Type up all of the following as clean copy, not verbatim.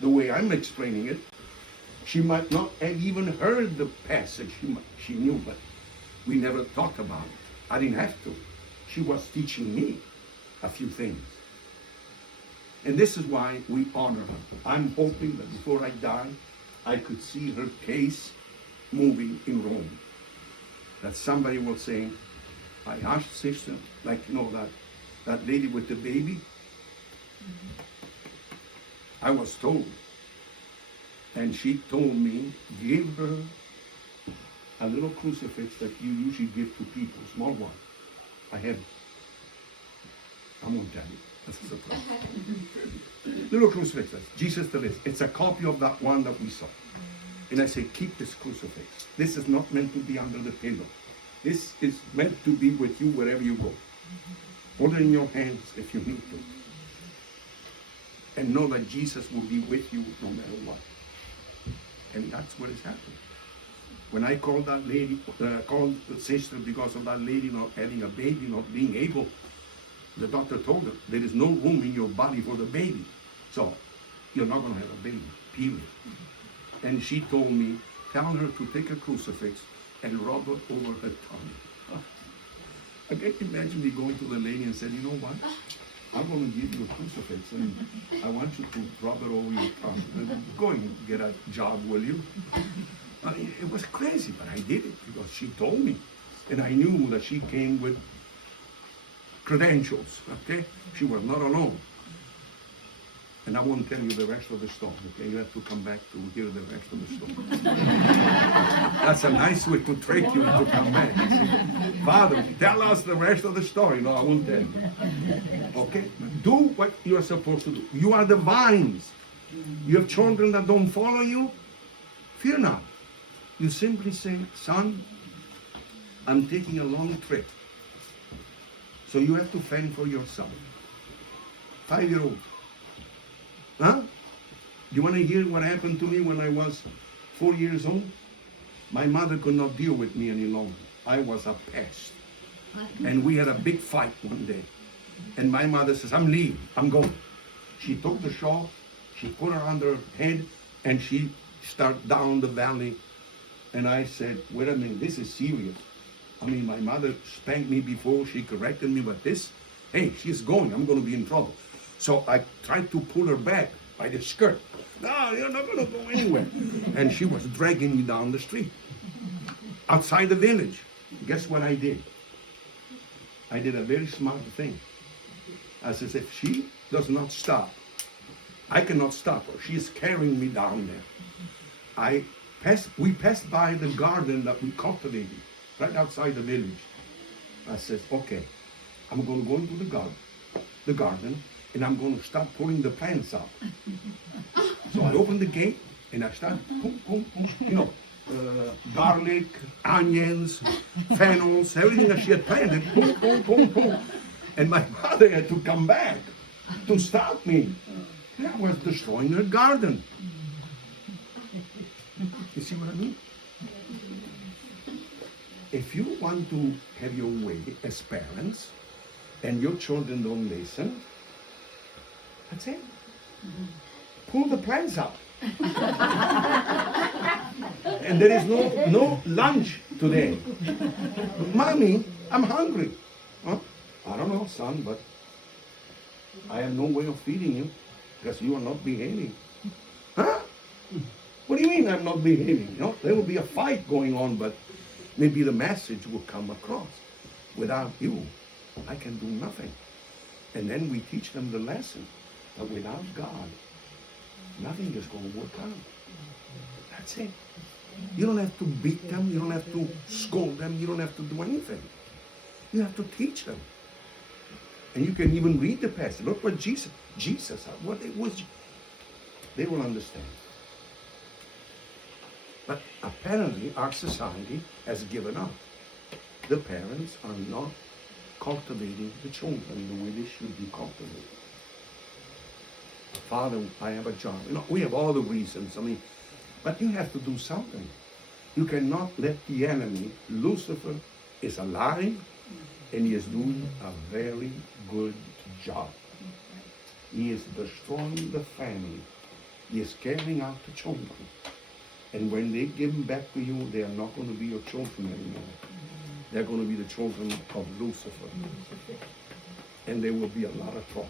the way I'm explaining it. She might not have even heard the passage. She knew, but we never talked about it. I didn't have to. She was teaching me a few things. And this is why we honor her. I'm hoping that before I die, I could see her case moving in Rome. That somebody will say, I asked sister, like, that lady with the baby. I was told. And she told me, give her a little crucifix that you usually give to people, small one. I won't tell you. That's a surprise. Little crucifix. Jesus the list. It's a copy of that one that we saw. And I say, keep this crucifix. This is not meant to be under the pillow. This is meant to be with you wherever you go. Hold it in your hands if you need to. And know that Jesus will be with you no matter what. And that's what is happening. When I called that lady, called the sister because of that lady not having a baby, not being able, the doctor told her, there is no room in your body for the baby. So, you're not going to have a baby, period. And she told me, tell her to take a crucifix and rub it over her tongue. I can imagine me going to the lady and said, you know what? I'm going to give you a crucifix and I want you to rub it over your tongue. Go and get a job, will you? It was crazy, but I did it because she told me. And I knew that she came with credentials, okay? She was not alone. And I won't tell you the rest of the story, okay? You have to come back to hear the rest of the story. That's a nice way to trick you to come back. Father, tell us the rest of the story. No, I won't tell you. Okay? Do what you're supposed to do. You are the vines. You have children that don't follow you. Fear not. You simply say, son, I'm taking a long trip. So you have to fend for yourself. 5-year-old. Huh? You want to hear what happened to me when I was 4 years old? My mother could not deal with me any longer. I was a pest. And we had a big fight one day. And my mother says, I'm leaving. I'm going. She took the shawl, she put her under her head, and she started down the valley. And I said, wait a minute, this is serious. I mean, my mother spanked me before, she corrected me, but this, hey, she's going, I'm going to be in trouble. So I tried to pull her back by the skirt. No, you're not going to go anywhere. And she was dragging me down the street, outside the village. Guess what I did? I did a very smart thing. I said, if she does not stop, I cannot stop her. She is carrying me down there. We passed by the garden that we cultivated, right outside the village. I said, okay, I'm going to go into the garden, and I'm going to start pulling the plants out. So I opened the gate, and I started, garlic, onions, fennels, everything that she had planted, And my mother had to come back to stop me. I was destroying her garden. You see what I mean? If you want to have your way as parents, and your children don't listen, that's it. Pull the plants up. And there is no lunch today. Mommy, I'm hungry. Huh? I don't know, son, but I have no way of feeding you because you are not behaving. Huh? What do you mean I'm not behaving? There will be a fight going on, but maybe the message will come across. Without you, I can do nothing. And then we teach them the lesson that without God, nothing is going to work out. That's it. You don't have to beat them. You don't have to scold them. You don't have to do anything. You have to teach them. And you can even read the passage. Look what Jesus, what it was. They will understand. But apparently our society has given up. The parents are not cultivating the children the way they should be cultivated. Father, I have a job. We have all the reasons. But you have to do something. You cannot let the enemy, Lucifer, is alive and he is doing a very good job. He is destroying the family. He is carrying out the children. And when they give them back to you, they are not going to be your children anymore. They're going to be the children of Lucifer. And there will be a lot of trouble.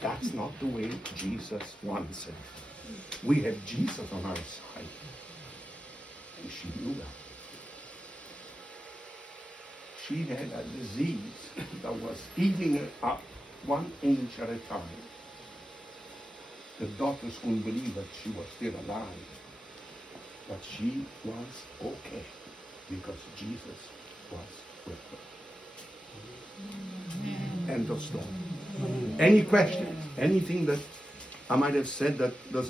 That's not the way Jesus wants it. We have Jesus on our side. And she knew that. She had a disease that was eating her up 1 inch at a time. The doctors couldn't believe that she was still alive. But she was okay because Jesus was with her. End of story. Any questions? Anything that I might have said that doesn't